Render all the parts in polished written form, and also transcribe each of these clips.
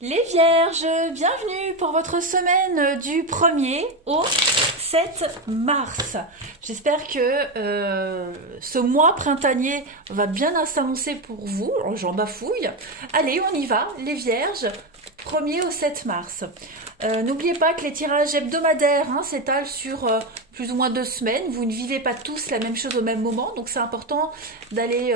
Les Vierges, bienvenue pour votre semaine du 1er au 7 mars. J'espère que ce mois printanier va bien s'annoncer pour vous. Alors, j'en bafouille. Allez, on y va, les Vierges, 1er au 7 mars. N'oubliez pas que les tirages hebdomadaires s'étalent sur plus ou moins 2 semaines. Vous ne vivez pas tous la même chose au même moment, donc c'est important d'aller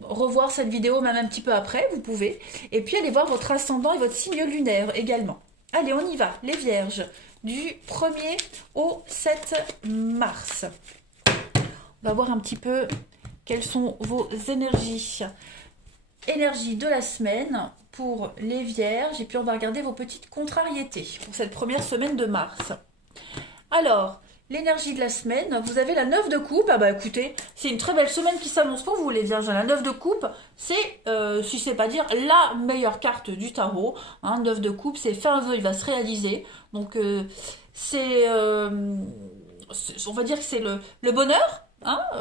revoir cette vidéo même un petit peu après, vous pouvez. Et puis allez voir votre ascendant et votre signe lunaire également. Allez, on y va, les Vierges, du 1er au 7 mars. On va voir un petit peu quelles sont vos énergies. Énergie de la semaine pour les Vierges, et puis on va regarder vos petites contrariétés pour cette première semaine de mars. Alors, l'énergie de la semaine, vous avez la 9 de coupe. Ah bah écoutez, c'est une très belle semaine qui s'annonce pour vous les Vierges. La 9 de coupe, c'est, si c'est pas dire, la meilleure carte du tarot. 9 de coupe, c'est fait un vœu, il va se réaliser. Donc on va dire que c'est le bonheur.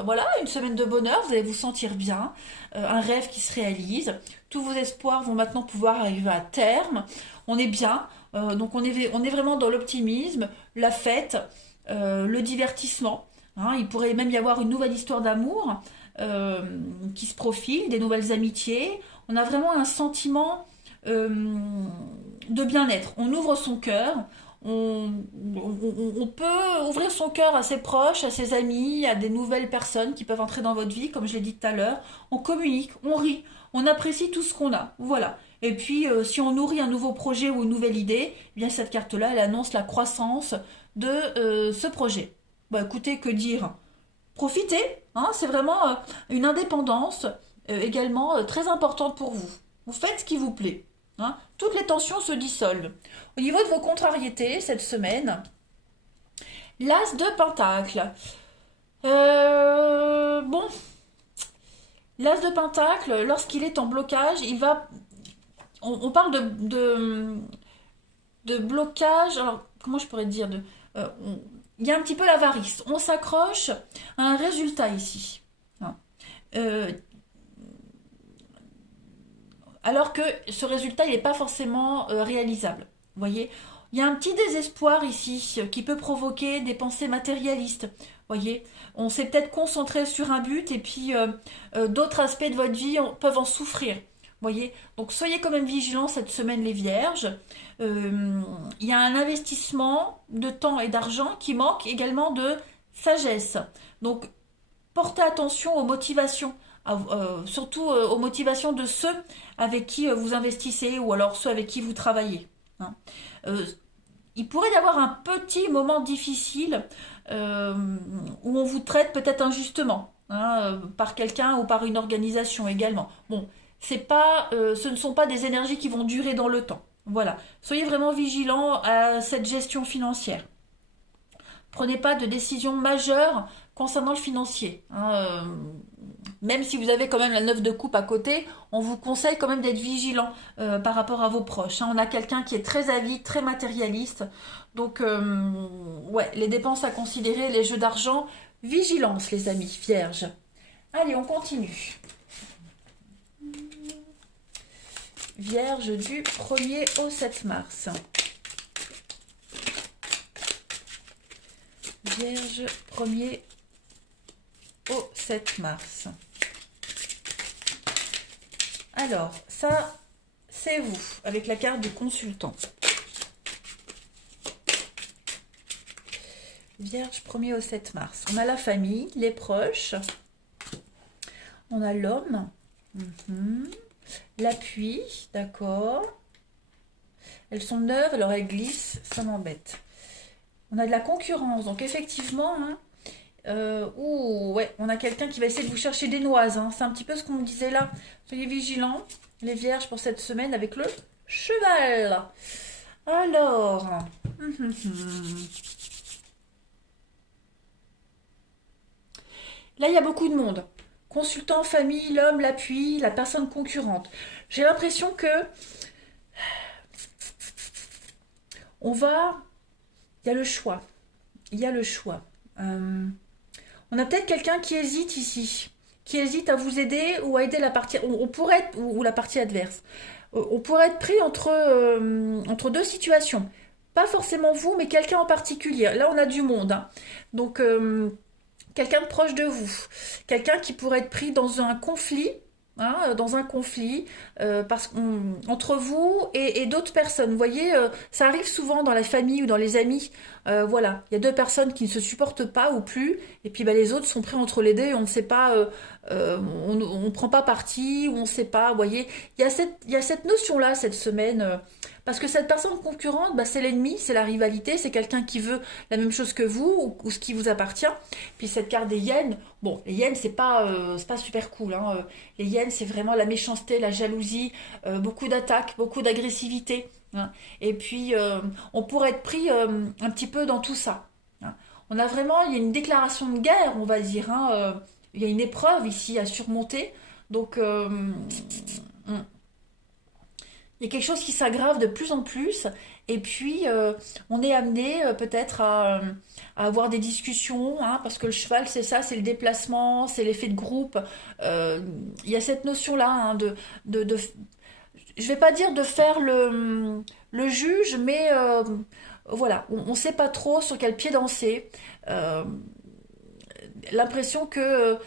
Voilà, une semaine de bonheur, vous allez vous sentir bien, un rêve qui se réalise, tous vos espoirs vont maintenant pouvoir arriver à terme, on est bien, donc on est vraiment dans l'optimisme, la fête, le divertissement, il pourrait même y avoir une nouvelle histoire d'amour qui se profile, des nouvelles amitiés, on a vraiment un sentiment de bien-être, on ouvre son cœur, on peut ouvrir son cœur à ses proches, à ses amis, à des nouvelles personnes qui peuvent entrer dans votre vie, comme je l'ai dit tout à l'heure. On communique, on rit, on apprécie tout ce qu'on a. Voilà. Et puis, si on nourrit un nouveau projet ou une nouvelle idée, eh bien cette carte-là, elle annonce la croissance de ce projet. Bah, écoutez, que dire? Profitez, c'est vraiment une indépendance également très importante pour vous. Vous faites ce qui vous plaît. Toutes les tensions se dissolvent. Au niveau de vos contrariétés cette semaine, l'As de Pentacle. Bon, l'As de Pentacle, lorsqu'il est en blocage, il va. On parle de blocage. Alors, comment je pourrais dire il y a un petit peu l'avarice. On s'accroche à un résultat ici. Euh, alors que ce résultat, il n'est pas forcément réalisable. Vous voyez, il y a un petit désespoir ici qui peut provoquer des pensées matérialistes. Vous voyez, on s'est peut-être concentré sur un but et puis d'autres aspects de votre vie peuvent en souffrir. Vous voyez, donc soyez quand même vigilants cette semaine les Vierges. Il y a un investissement de temps et d'argent qui manque également de sagesse. Donc portez attention aux motivations, surtout aux motivations de ceux avec qui vous investissez ou alors ceux avec qui vous travaillez. Euh, il pourrait y avoir un petit moment difficile où on vous traite peut-être injustement par quelqu'un ou par une organisation également. Bon, ce ne sont pas des énergies qui vont durer dans le temps. Voilà, soyez vraiment vigilants à cette gestion financière. Prenez pas de décision majeure concernant le financier. Même si vous avez quand même la 9 de coupe à côté, on vous conseille quand même d'être vigilant par rapport à vos proches. On a quelqu'un qui est très avide, très matérialiste. Donc, ouais, les dépenses à considérer, les jeux d'argent, vigilance les amis, vierges. Allez, on continue. Vierge du 1er au 7 mars. Vierge 1er au 7 mars. Alors, ça, c'est vous, avec la carte du consultant. Vierge 1er au 7 mars. On a la famille, les proches. On a l'homme. L'appui, d'accord. Elles sont neuves, alors elles glissent, ça m'embête. On a de la concurrence, donc effectivement, ouais, on a quelqu'un qui va essayer de vous chercher des noises. C'est un petit peu ce qu'on me disait là. Soyez vigilants, les Vierges, pour cette semaine avec le cheval. Alors, là, il y a beaucoup de monde. Consultant, famille, l'homme, l'appui, la personne concurrente. J'ai l'impression que on va. Il y a le choix. Il y a le choix. On a peut-être quelqu'un qui hésite ici, qui hésite à vous aider ou à aider la partie, on pourrait être, ou la partie adverse. On pourrait être pris entre deux situations. Pas forcément vous, mais quelqu'un en particulier. Là, on a du monde, hein. Donc, quelqu'un de proche de vous. Quelqu'un qui pourrait être pris dans un conflit, hein, dans un conflit entre vous et d'autres personnes. Vous voyez, ça arrive souvent dans la famille ou dans les amis. Voilà, il y a deux personnes qui ne se supportent pas ou plus, et puis bah, les autres sont pris entre les deux et on ne sait pas, on ne prend pas parti, ou on ne sait pas. Vous voyez, il y a cette notion-là cette semaine. Parce que cette personne concurrente, bah, c'est l'ennemi, c'est la rivalité, c'est quelqu'un qui veut la même chose que vous ou ce qui vous appartient. Puis cette carte des hyènes, bon, les hyènes, c'est pas super cool, hein. Les hyènes, c'est vraiment la méchanceté, la jalousie, beaucoup d'attaques, beaucoup d'agressivité, hein. Et puis, on pourrait être pris un petit peu dans tout ça, hein. On a vraiment, il y a une déclaration de guerre, on va dire, hein. Il y a une épreuve ici à surmonter. Donc, il y a quelque chose qui s'aggrave de plus en plus. Et puis, on est amené peut-être à avoir des discussions, hein, parce que le cheval, c'est ça, c'est le déplacement, c'est l'effet de groupe. Euh, il y a cette notion-là, hein, de je vais pas dire de faire le juge, mais voilà, on ne sait pas trop sur quel pied danser. Euh, L'impression que,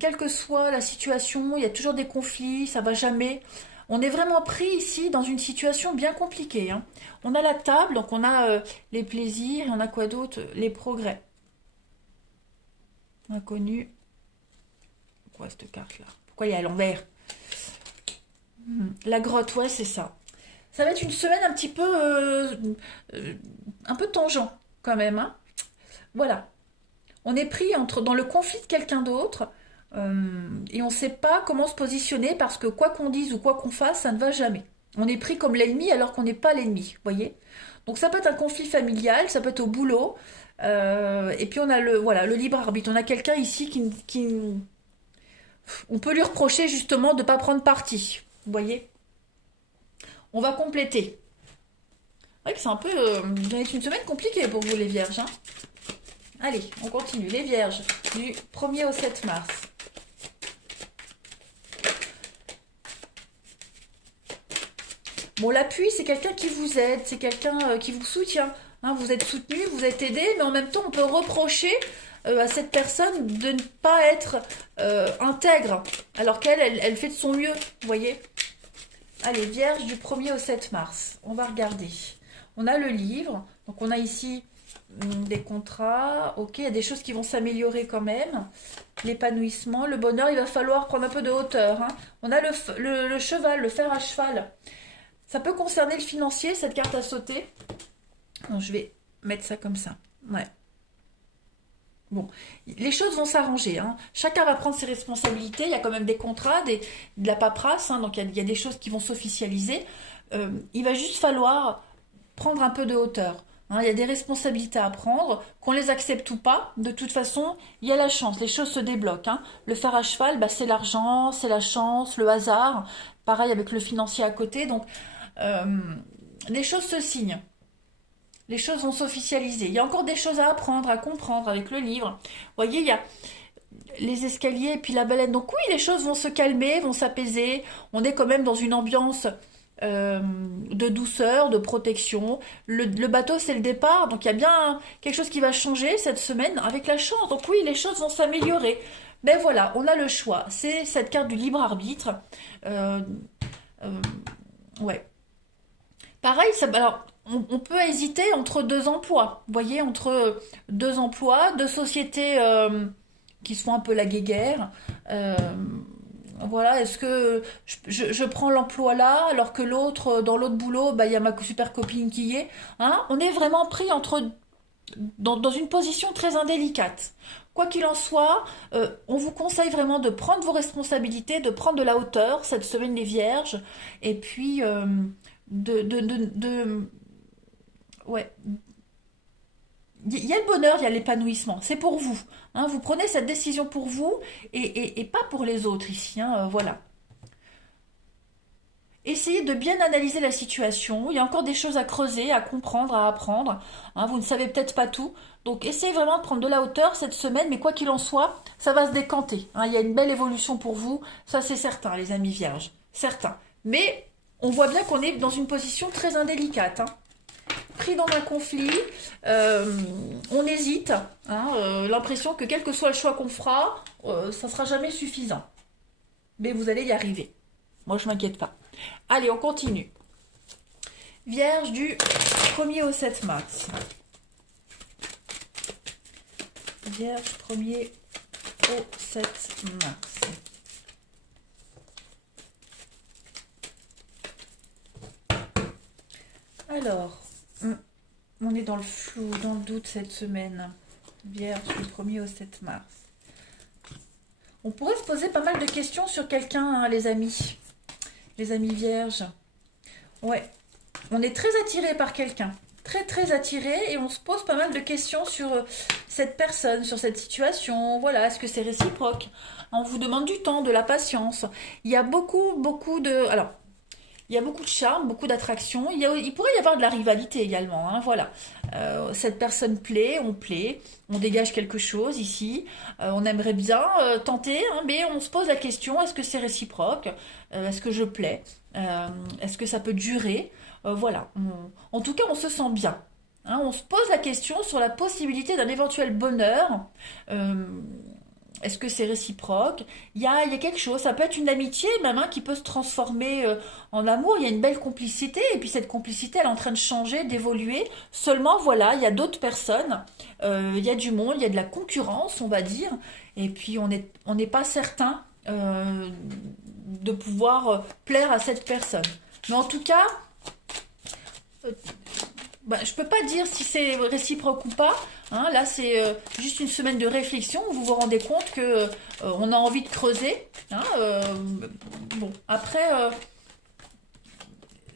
quelle que soit la situation, il y a toujours des conflits, ça va jamais. On est vraiment pris ici dans une situation bien compliquée, hein. On a la table, donc on a les plaisirs, et on a quoi d'autre? Les progrès. Inconnu. Quoi cette carte-là? Pourquoi elle est à l'envers? La grotte, ouais, c'est ça. Ça va être une semaine euh, un peu tangent quand même, hein. Voilà. On est pris dans le conflit de quelqu'un d'autre, et on ne sait pas comment se positionner parce que quoi qu'on dise ou quoi qu'on fasse, ça ne va jamais. On est pris comme l'ennemi alors qu'on n'est pas l'ennemi, voyez. Donc ça peut être un conflit familial, ça peut être au boulot, et puis on a voilà, le libre arbitre. On a quelqu'un ici on peut lui reprocher justement de ne pas prendre parti, vous voyez. On va compléter. C'est vrai que c'est un peu, ça va être une semaine compliquée pour vous les vierges, hein. Allez, on continue. Les vierges, du 1er au 7 mars. Bon, l'appui, c'est quelqu'un qui vous aide, c'est quelqu'un qui vous soutient, hein. Vous êtes soutenu, vous êtes aidé, mais en même temps, on peut reprocher à cette personne de ne pas être intègre, alors elle fait de son mieux, vous voyez. Allez, vierge, du 1er au 7 mars. On va regarder. On a le livre, donc on a ici des contrats, ok, il y a des choses qui vont s'améliorer quand même. L'épanouissement, le bonheur, il va falloir prendre un peu de hauteur, hein. On a le cheval, le fer à cheval. Ça peut concerner le financier, cette carte à sauter. Bon, je vais mettre ça comme ça. Ouais. Bon, les choses vont s'arranger, hein. Chacun va prendre ses responsabilités. Il y a quand même des contrats, de la paperasse, hein, donc il y a des choses qui vont s'officialiser. Il va juste falloir prendre un peu de hauteur, hein. Il y a des responsabilités à prendre, qu'on les accepte ou pas. De toute façon, il y a la chance, les choses se débloquent, hein. Le fer à cheval, bah, c'est l'argent, c'est la chance, le hasard. Pareil avec le financier à côté. Donc, euh, les choses se signent. Les choses vont s'officialiser. Il y a encore des choses à apprendre, à comprendre avec le livre. Vous voyez, il y a les escaliers et puis la baleine. Donc oui, les choses vont se calmer, vont s'apaiser. On est quand même dans une ambiance de douceur, de protection. Le bateau, c'est le départ. Donc il y a bien quelque chose qui va changer cette semaine avec la chance. Donc oui, les choses vont s'améliorer. Mais voilà, on a le choix. C'est cette carte du libre arbitre. Euh, euh, ouais. Pareil, alors, on peut hésiter entre deux emplois. Vous voyez, entre deux emplois, deux sociétés qui se font un peu la guéguerre. Euh, voilà, est-ce que je prends l'emploi là, alors que l'autre, dans l'autre boulot, bah, il y a ma super copine qui y est. Hein, on est vraiment pris dans une position très indélicate. Quoi qu'il en soit, on vous conseille vraiment de prendre vos responsabilités, de prendre de la hauteur cette semaine les vierges, et puis ouais, il y a le bonheur, il y a l'épanouissement, c'est pour vous, hein. Vous prenez cette décision pour vous et pas pour les autres ici, hein, voilà. Essayez de bien analyser la situation. Il y a encore des choses à creuser, à comprendre, à apprendre, hein. Vous ne savez peut-être pas tout. Donc essayez vraiment de prendre de la hauteur cette semaine, mais quoi qu'il en soit, ça va se décanter, hein. Il y a une belle évolution pour vous, ça c'est certain, les amis vierges. Certain. Mais on voit bien qu'on est dans une position très indélicate, hein. Pris dans un conflit, on hésite, hein, l'impression que quel que soit le choix qu'on fera, ça sera jamais suffisant. Mais vous allez y arriver. Moi, je m'inquiète pas. Allez, on continue. Vierge du 1er au 7 mars. Vierge 1er au 7 mars. Alors, on est dans le flou, dans le doute cette semaine. Vierge du 1er au 7 mars. On pourrait se poser pas mal de questions sur quelqu'un, hein, les amis. Les amis vierges. Ouais, on est très attiré par quelqu'un. Très très attiré et on se pose pas mal de questions sur cette personne, sur cette situation. Voilà, est-ce que c'est réciproque? On vous demande du temps, de la patience. Il y a beaucoup de... Alors, il y a beaucoup de charme, beaucoup d'attraction. Il pourrait y avoir de la rivalité également, hein, voilà. Cette personne plaît, on dégage quelque chose ici. On aimerait bien tenter, hein, mais on se pose la question, est-ce que c'est réciproque? Est-ce que je plais? Est-ce que ça peut durer? Voilà. En tout cas, on se sent bien. Hein, on se pose la question sur la possibilité d'un éventuel bonheur. Est-ce que c'est réciproque? Il y a quelque chose, ça peut être une amitié même, hein, qui peut se transformer en amour. Il y a une belle complicité et puis cette complicité elle est en train de changer, d'évoluer. Seulement voilà, il y a d'autres personnes, il y a du monde, il y a de la concurrence on va dire. Et puis on n'est pas certain de pouvoir plaire à cette personne. Mais en tout cas, je peux pas dire si c'est réciproque ou pas. Hein, là, c'est juste une semaine de réflexion où vous vous rendez compte que on a envie de creuser. Hein, bon, après,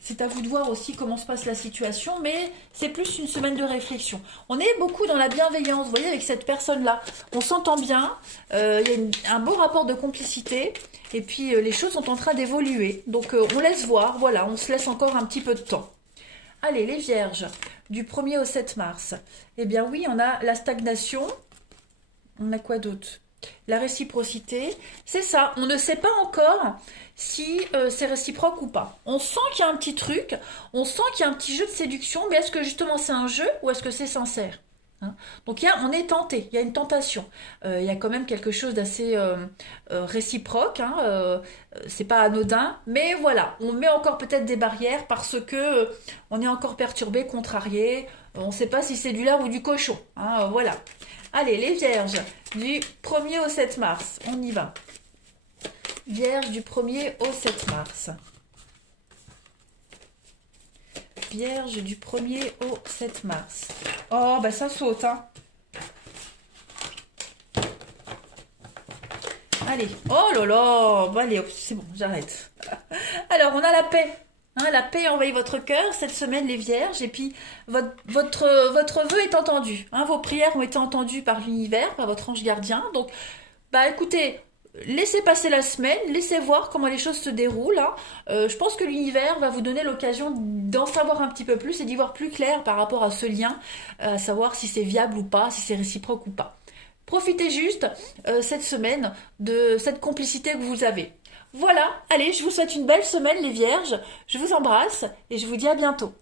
c'est à vous de voir aussi comment se passe la situation, mais c'est plus une semaine de réflexion. On est beaucoup dans la bienveillance, vous voyez, avec cette personne-là. On s'entend bien, il y a un beau rapport de complicité, et puis les choses sont en train d'évoluer. Donc, on laisse voir, voilà, on se laisse encore un petit peu de temps. Allez, les vierges, du 1er au 7 mars. Eh bien oui, on a la stagnation. On a quoi d'autre? La réciprocité. C'est ça, on ne sait pas encore si c'est réciproque ou pas. On sent qu'il y a un petit truc, on sent qu'il y a un petit jeu de séduction, mais est-ce que justement c'est un jeu ou est-ce que c'est sincère? Hein, donc on est tenté, il y a une tentation, il y a quand même quelque chose d'assez réciproque, hein, c'est pas anodin, mais voilà, on met encore peut-être des barrières parce que on est encore perturbé, contrarié, on ne sait pas si c'est du lard ou du cochon, hein, voilà. Allez, les vierges, du 1er au 7 mars, on y va. Vierge du 1er au 7 mars. Vierge du 1er au 7 mars. Oh, bah ça saute, hein. Allez. Oh là là. Bon, allez, c'est bon, j'arrête. Alors, on a la paix. Hein, la paix envahit votre cœur cette semaine, les vierges. Et puis, votre vœu est entendu. Hein, vos prières ont été entendues par l'univers, par votre ange gardien. Donc, bah écoutez... Laissez passer la semaine, laissez voir comment les choses se déroulent. Hein. Je pense que l'univers va vous donner l'occasion d'en savoir un petit peu plus et d'y voir plus clair par rapport à ce lien, à savoir si c'est viable ou pas, si c'est réciproque ou pas. Profitez juste cette semaine de cette complicité que vous avez. Voilà, allez, je vous souhaite une belle semaine les vierges, je vous embrasse et je vous dis à bientôt.